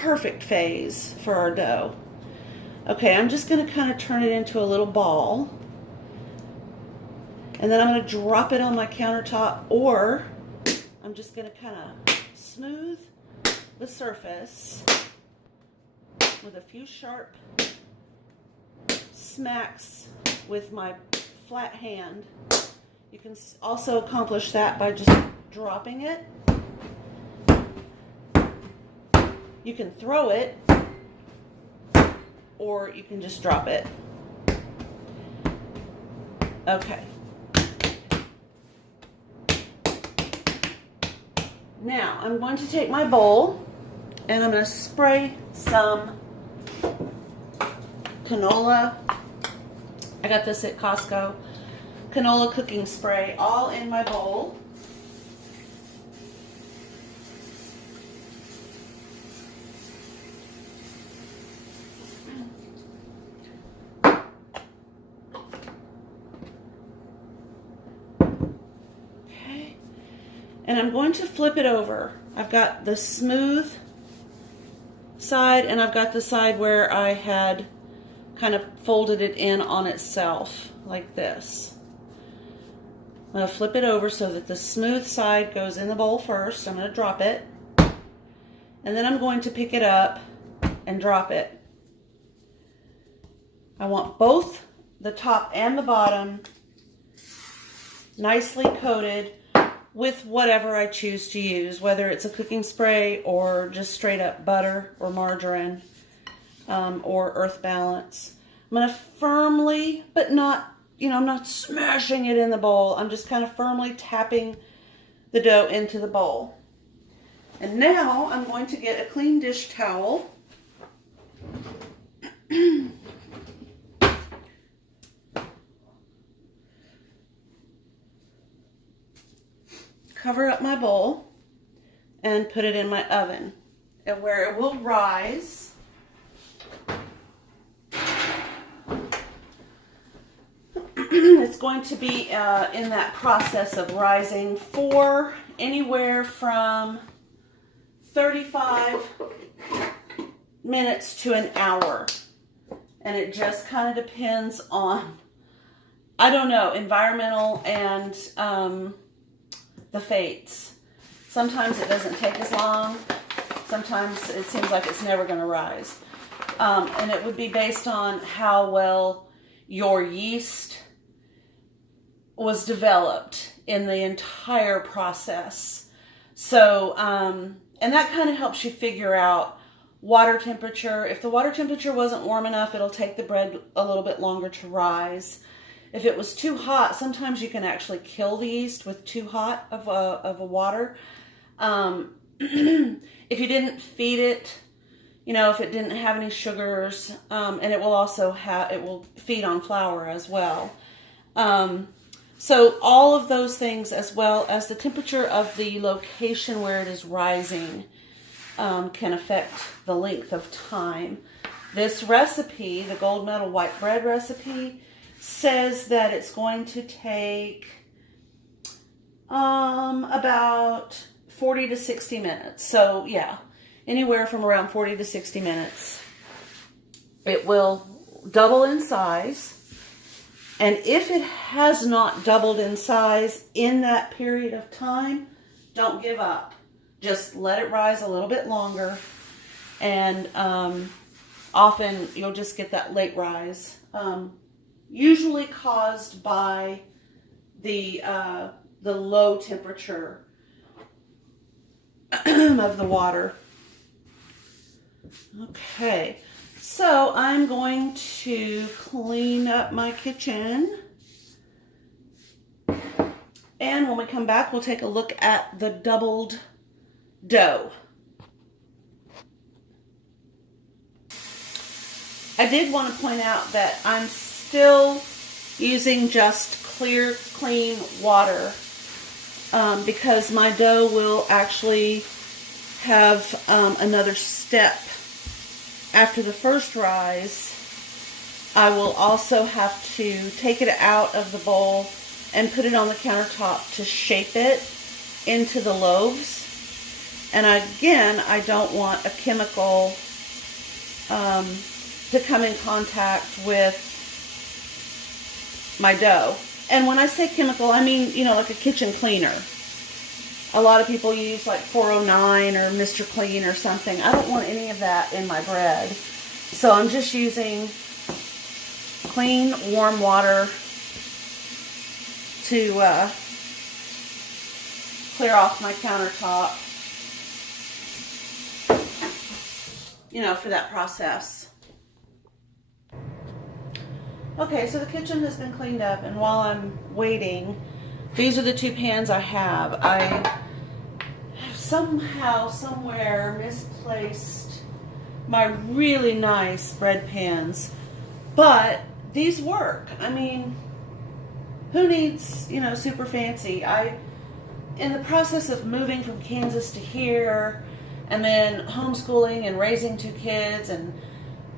perfect phase for our dough. Okay, I'm just going to kind of turn it into a little ball. And then I'm going to drop it on my countertop, or I'm just going to kind of smooth the surface with a few sharp smacks with my flat hand. You can also accomplish that by just dropping it. You can throw it, or you can just drop it. Okay. Now I'm going to take my bowl and I'm going to spray some canola. I got this at Costco. Canola cooking spray all in my bowl. Okay. And I'm going to flip it over. I've got the smooth side and I've got the side where I had kind of folded it in on itself like this. I'm going to flip it over so that the smooth side goes in the bowl first. I'm going to drop it. And then I'm going to pick it up and drop it. I want both the top and the bottom nicely coated with whatever I choose to use, whether it's a cooking spray or just straight up butter or margarine or Earth Balance. I'm going to firmly, but not, I'm not smashing it in the bowl. I'm just kind of firmly tapping the dough into the bowl. And now I'm going to get a clean dish towel. Cover up my bowl and put it in my oven, and where it will rise. It's going to be in that process of rising for anywhere from 35 minutes to an hour. And it just kind of depends on, I don't know, environmental and the fates. Sometimes it doesn't take as long. Sometimes it seems like it's never going to rise. And it would be based on how well your yeast was developed in the entire process. So, and that kind of helps you figure out water temperature. If the water temperature wasn't warm enough, it'll take the bread a little bit longer to rise. If it was too hot, sometimes you can actually kill the yeast with too hot of a water. If you didn't feed it, if it didn't have any sugars, and it will also it will feed on flour as well. So all of those things, as well as the temperature of the location where it is rising, can affect the length of time. This recipe, the gold medal white bread recipe, says that it's going to take about 40 to 60 minutes. So yeah, anywhere from around 40 to 60 minutes. It will double in size. And if it has not doubled in size in that period of time, don't give up. Just let it rise a little bit longer. And often you'll just get that late rise. Usually caused by the low temperature of the water. Okay, so I'm going to clean up my kitchen. And when we come back, we'll take a look at the doubled dough. I did want to point out that I'm still using just clear, clean water because my dough will actually have another step. After the first rise, I will also have to take it out of the bowl and put it on the countertop to shape it into the loaves. And again, I don't want a chemical to come in contact with my dough. And when I say chemical, I mean, you know, like a kitchen cleaner. A lot of people use like 409 or Mr. Clean or something. I don't want any of that in my bread. So I'm just using clean, warm water to clear off my countertop, you know, for that process. Okay, so the kitchen has been cleaned up, and while I'm waiting, these are the two pans I have. I have somehow, somewhere misplaced my really nice bread pans, but these work. I mean, who needs, you know, super fancy? In the process of moving from Kansas to here, and then homeschooling and raising two kids, and,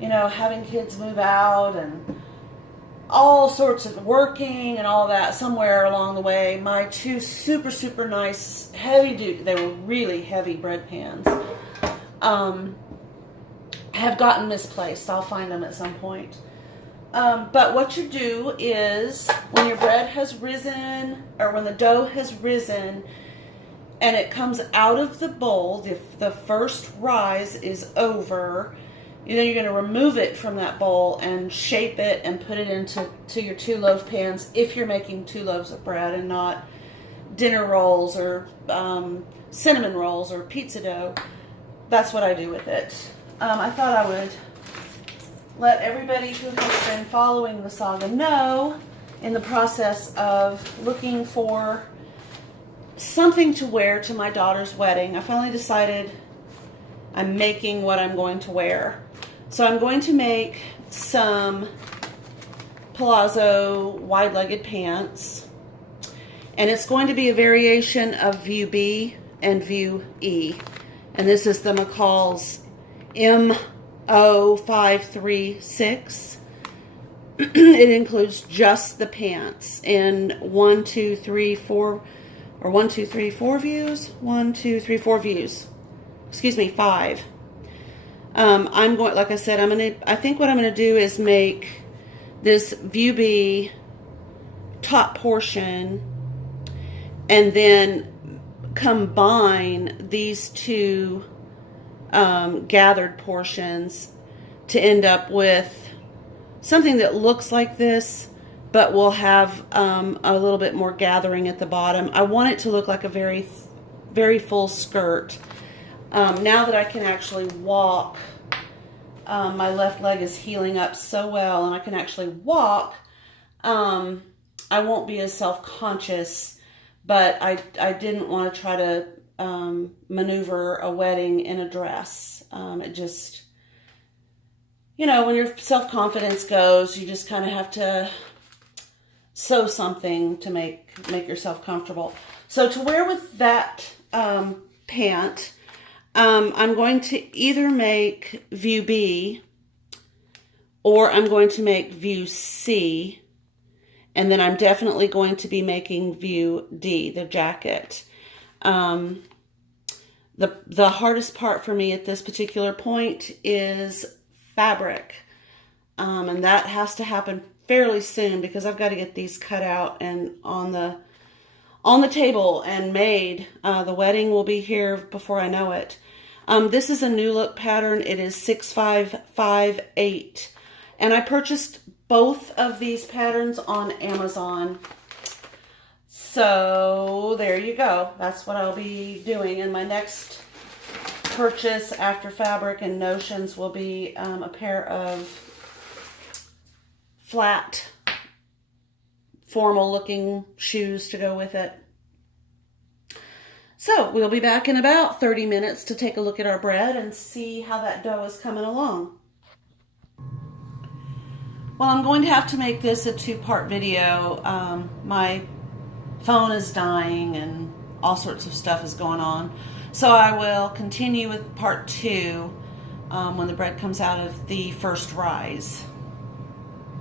you know, having kids move out, and all sorts of working and all that, somewhere along the way, my two super, super nice, heavy duty, they were really heavy bread pans, have gotten misplaced. I'll find them at some point. But what you do is, when your bread has risen, or when the dough has risen, and it comes out of the bowl, if the first rise is over, then you're going to remove it from that bowl and shape it and put it into your 2 loaf pans if you're making 2 loaves of bread and not dinner rolls or cinnamon rolls or pizza dough. That's what I do with it. I thought I would let everybody who has been following the saga know, in the process of looking for something to wear to my daughter's wedding, I finally decided I'm making what I'm going to wear. So I'm going to make some palazzo wide-legged pants, and it's going to be a variation of view B and view E. And this is the McCall's M0536. It includes just the pants in 1, 2, 3, 4, or 1, 2, 3, 4 views. 1, 2, 3, 4 views. Excuse me, 5. I'm going, like I said, I think what I'm gonna do is make this view B top portion, and then combine these two gathered portions to end up with something that looks like this, but will have a little bit more gathering at the bottom. I want it to look like a very, very full skirt. Now that I can actually walk, my left leg is healing up so well, and I can actually walk, I won't be as self-conscious, but I didn't want to try to maneuver a wedding in a dress. It just, you know, when your self-confidence goes, you just kind of have to sew something to make yourself comfortable. So to wear with that pant, I'm going to either make view B, or I'm going to make view C, and then I'm definitely going to be making view D, the jacket. The hardest part for me at this particular point is fabric, and that has to happen fairly soon because I've got to get these cut out and on the table and made. The wedding will be here before I know it. This is a new look pattern. It is 6558, and I purchased both of these patterns on Amazon. So there you go. That's what I'll be doing. And my next purchase after fabric and notions will be a pair of flat, formal looking shoes to go with it. So we'll be back in about 30 minutes to take a look at our bread and see how that dough is coming along. Well, I'm going to have to make this a 2-part video. My phone is dying and all sorts of stuff is going on. So I will continue with part 2 when the bread comes out of the first rise.